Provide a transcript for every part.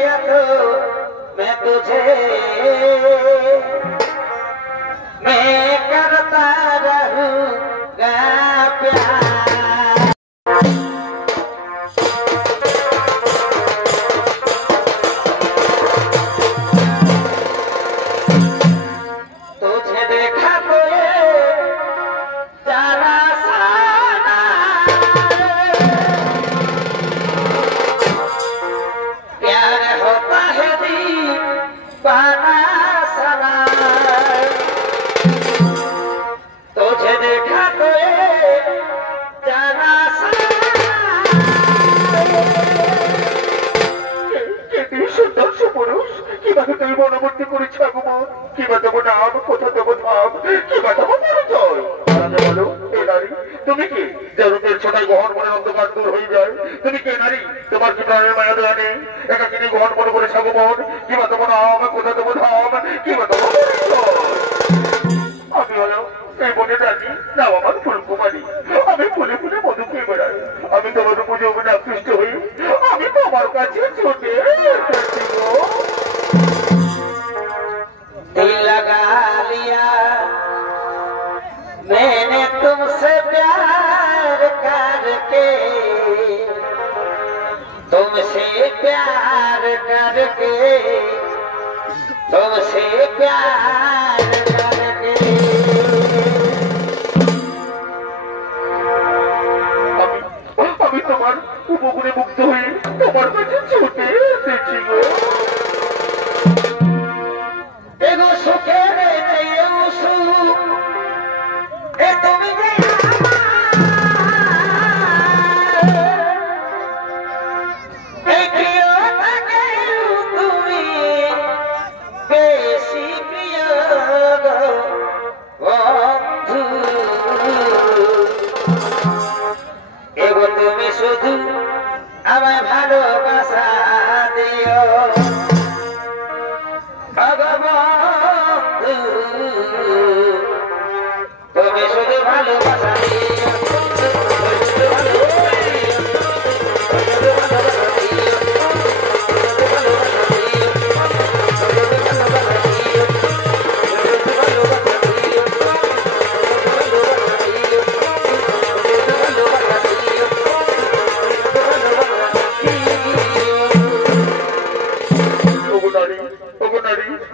गया तो मैं तुझे मैं करता रहूंगा प्यार। तुझे देखा तो ये जाना साना प्यार होता है दीवाना साना। तुझे देखा तो ये जाना সুন্দর সুপুরুষ কিভাবে তুমি মনোবর্তী করেছ আগমন কিবা দেবো নাম কোথা দেবো ধাম কিবা দেবো পরিচয় বলো এ নারী তুমি কি যে রূপের ছোটাই গহন মনে অন্ধকার দূর হয়ে যায় তুমি কে নারী তোমার কি প্রাণের মায়া দেওয়া নেই একাকিনী গহন মনে করে আগমন কিবা দেবো নাম কোথা দেবো ধাম কিবা দেবো পরিচয়। আমি হলো এই বনে রানী নাও আমার ফুলকুমারী আমি ফুলে ফুলে মধু খেয়ে বেড়াই আমি তোমার উপর যৌবনে আকৃষ্ট হই আমি তোমার কাছে ছুটে এসেছি গো। दिल लगा लिया मैंने तुमसे प्यार करके तुमसे प्यार करके तुमसे प्यार करके। আমি তোমার উপগুণে মুক্ত হয়ে তোমার কাছে ছুটে এসেছি গো। एगो सुखे रे जयसु ए तुम प्रिय তুমি বেশি প্রিয় বন্ধু এগো তুমি শুধু আমায় ভালোবাসা দিও ভগবন্ধু তুমি শুধু ভালোবাসা দিও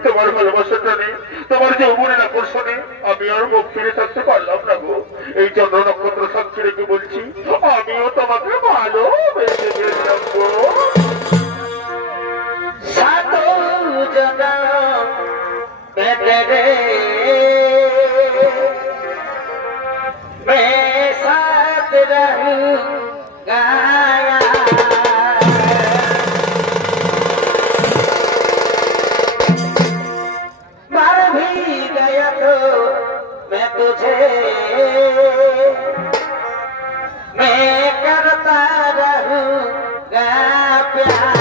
তোমার ভালোবাসাটা নেই তোমার যৌবনের আকর্ষণে আমি আর মুখ ফিরে থাকতে পারলাম না গো। এই চন্দ্র নক্ষত্র সাক্ষী রেখে বলছি আমিও তোমাকে ভালোবেসে গেলাম গো। সাতো জনম বেদরে मैं साथ रहूंगा मर भी गया तो मैं तुझे मैं करता रहूंगा प्यार।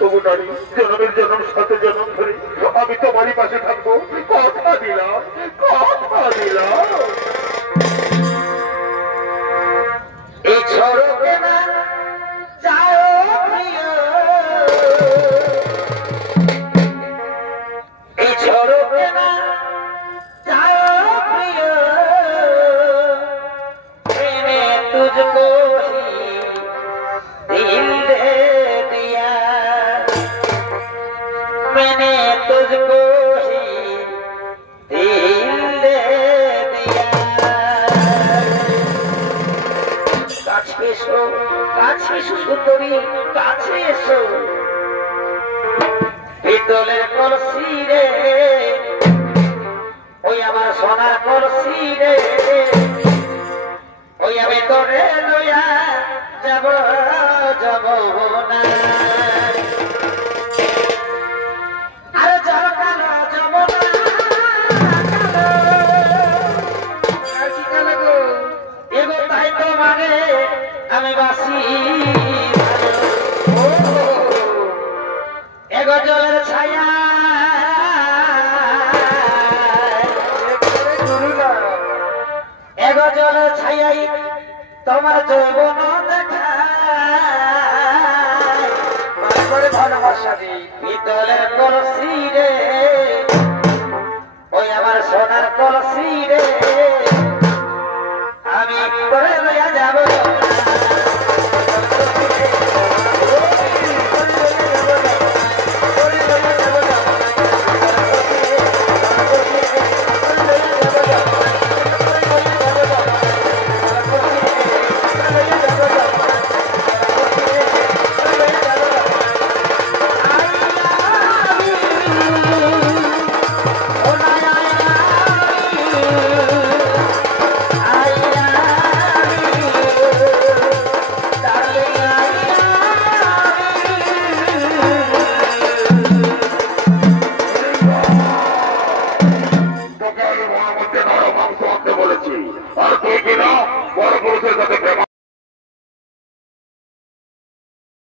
তবু নারী জনমের জন্ম শত জন্ম ধরে আমি তোমারই পাশে থাকবো কথা দিলাম কথা দিলাম। এই ছোড়ো না যাও প্রিয় এই ছোড়ো না যাও প্রিয় मैंने तुझको ही दिल दे दिया मैंने तुझको ही दिल दे दिया। কাছে এসো সুন্দরী কাছে এসো পিতলের কলসি রে ওই আমার সোনার কলসি রে ওই আমি তোরে লইয়া যাব যাব না আরে যাও কালো যাব না কালো এগো তাই তো মানে আমি বাসি এগো জলের ছায়া এগো জলের ছায়াই তোমার যৌবন দেখা ভালোবাসাবি পিতলের কলসি রে, ওই আমার সোনার কলসি রে, আমি করে লইয়া যাব।